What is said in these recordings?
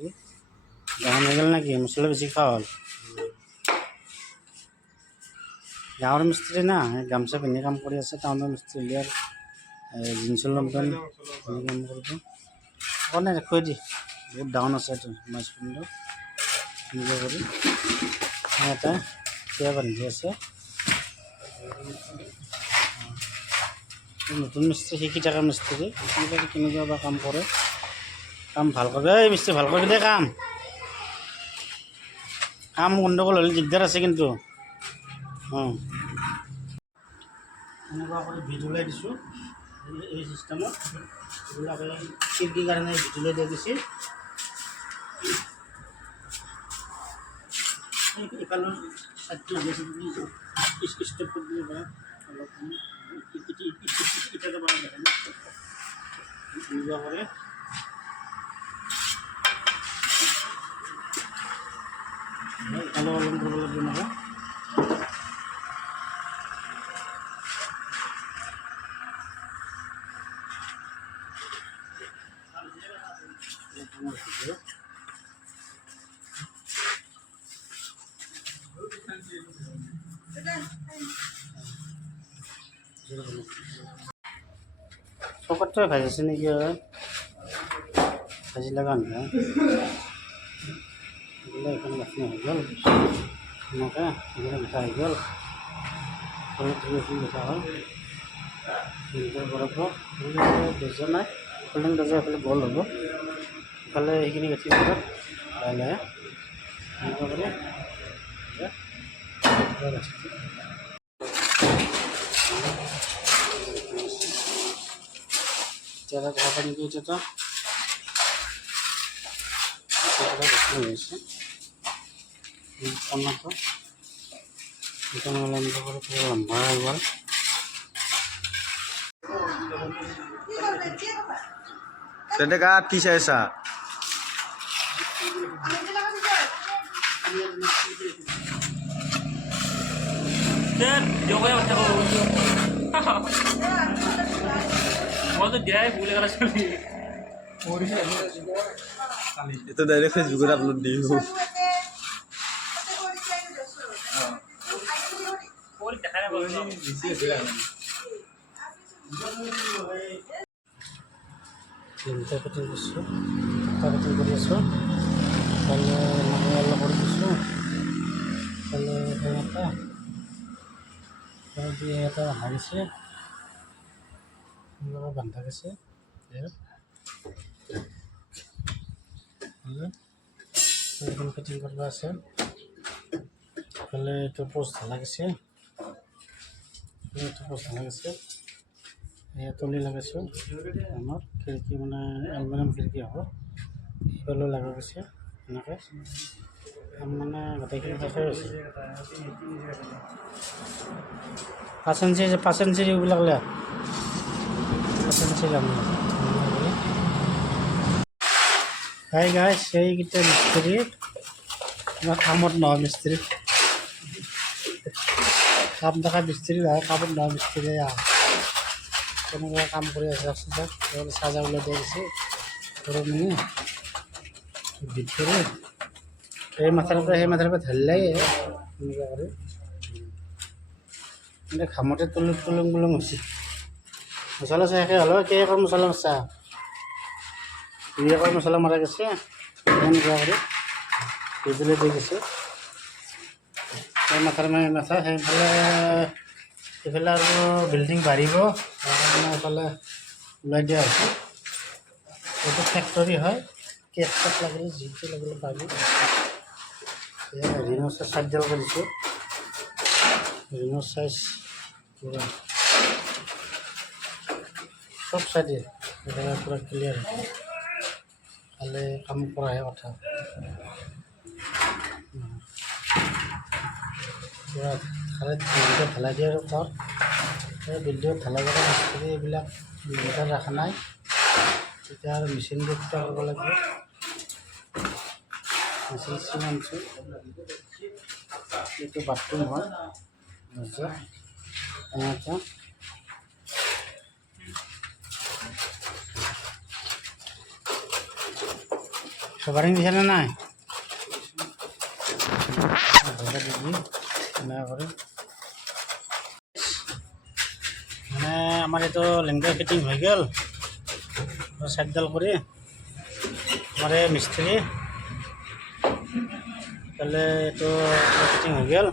মিস্ত্ৰি ডাঙৰ হৈ গ'ল নেকি মছলা বেছি খোৱা হ'ল গাঁৱৰ মিস্ত্ৰী না গামোচা পিন্ধি কাম কৰি আছে টাউনৰ মিস্ত্ৰী হ'লে আৰু জিন্স লমপেন পিন্ধি কাম কৰিব অকণে ৰাখি দি বহুত ডাউন আছে এইটো মাছ পিন্ধো নিজে কৰি এটা কিবা বান্ধি আছে নতুন মিস্ত্ৰী শিকি থকা মিস্ত্ৰী কেনেকুৱা বা কাম কৰে কাম ভাল কৰে এই মিস্ত্ৰী ভাল কৰি দে কাম গণ্ডগোল হ'লে দিগদাৰ আছে কিন্তু এনেকুৱা কৰি ভিড ওলাই দিছোঁ এই চিষ্টেমত এইবিলাকে খিৰিকীৰ কাৰণে ভিড ওলাই দিয়া গৈছিল ইফালৰ ছাইডটো ষ্টেপ কৰি দিব পাৰে অলপ ইটাতে পাৰে এনেকুৱা কৰে অলপ অলপ কৰিব লাগিব নহয় চকতটোৱে ভাজিছে নেকি ভাজি লগা নহয় এইফালে গাখীৰ হৈ গ'ল এনেকৈ এইফালে মিঠা হৈ গ'ল মিঠা হ'ল বৰফ দৰ্জা নাই ফল্ডিং দৰ্জা এইফালে গ'ল হ'ব ইফালে সেইখিনি গাখীৰ লাহে লাহে এনেকুৱা কৰি ज़्यादा घाटा नहीं किया जाता करना तो चिकन वाला पूरा लंबा है एक बार तेरे का किस ऐसा itu dari Facebook upload di চিন্তা পেটে দিছোঁ পেটে কৰি আছোঁ কাইলৈ মানুহ অলপ কৰি দিছোঁ কাইলৈ এটা হাৰিছে বান্ধা গৈছে এখন ফিটিং কৰিব আছে ইফালে এইটো পোষ্ট ঢালা গৈছে এইটো পোষ্ট ঢালা গৈছে তলি লগাইছোঁ আমাৰ খিৰিকী মানে এলুমিনিয়াম খিৰিকী হ'ব সিফালেও লগা গৈছে এনেকৈ মানে গোটেইখিনি শেষে হৈছে 5 ইঞ্চি এইবিলাক লৈ 5 ইঞ্চি লাম হাই গাইছ সেইকেইটা মিস্ত্ৰী আমাৰ কামত নহয় মিস্ত্ৰী কাম দেখা মিস্ত্ৰী নহয় কামত নহয় মিস্ত্ৰী কেনেকৈ কাম কৰি আছে চাৰ্জাৰ ওলাই দিয়া গৈছে সৰু মানে বিট কৰি এই মাথাৰ পৰা সেই মাথাৰ পৰা ঢালিলাই এনেকুৱা কৰি মানে ঘামতে তুলুং বুলুং হৈছে মছলা শেষে হ'লেও কেইকৰ মছলা মাৰছা 2 একৰ মছলা মাৰা গৈছে এনেকুৱা কৰি বিজুলি দি গৈছে এই মাথাৰ মানে মাথা সেইফালে আৰু বিল্ডিং বাঢ়িব সেইকাৰণে এইফালে ওলাই দিয়া হৈছে এইটো ফেক্টৰী হয় কেক চেক লাগিলে যিটো লাগিলে পাবি ৰিঙৰ চাৰ্জডাল কৰিছোঁ ৰিঙৰ চাইজ পুৰা চব চাইডে পুৰা ক্লিয়াৰ হৈছে খালি কাম কৰাহে কথা পুৰা খালি বিল্ডিঙত ঢালাই দিয়াৰ পৰ এই বিল্ডিঙত ঢালাই কৰা মিস্ত্ৰী এইবিলাক লিমিটাৰ ৰখা নাই তেতিয়া আৰু মেচিন দি ফুটা কৰিব লাগিব মেচিন চিন আনিছোঁ এইটো বাথৰুম হয় দৰ্জা এনেকৈ কভাৰিং দিছেনে নাই ভালকৈ দিবি এনেকৈ কৰি মানে আমাৰ এইটো লিংকৰ ফিটিং হৈ গ'ল চাইডডাল কৰি আমাৰ এই মিস্ত্ৰী এইফালে এইটো ফিটিং হৈ গ'ল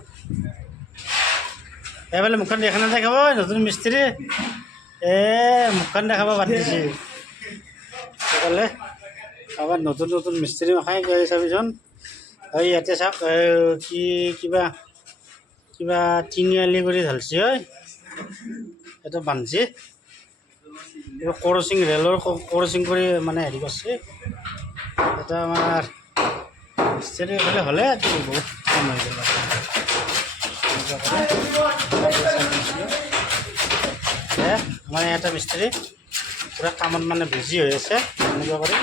এইফালে মুখখন দেখা নাদেখাব নতুন মিস্ত্ৰী মুখখন দেখাব বাদ দিছে সেইফালে আবার নতুন নতুন মিস্ত্রি খাই গৈ চাবিচোন এই ইয়াতে চাওক কি কিবা কিবা তিনিআলি কৰি ঢালছি হয় এইটো বান্ধছি এইটো ক্ৰচিং ৰেলৰ ক্ৰচিং কৰি মানে হেৰি কৰিছে এটা আমাৰ মিস্ত্ৰি হ'লে হ'লে বহুত কম হৈ গ'ল আমাৰ এটা মিস্ত্ৰি পূৰা কামত মানে বিজি হৈ আছে এনেকুৱা কৰি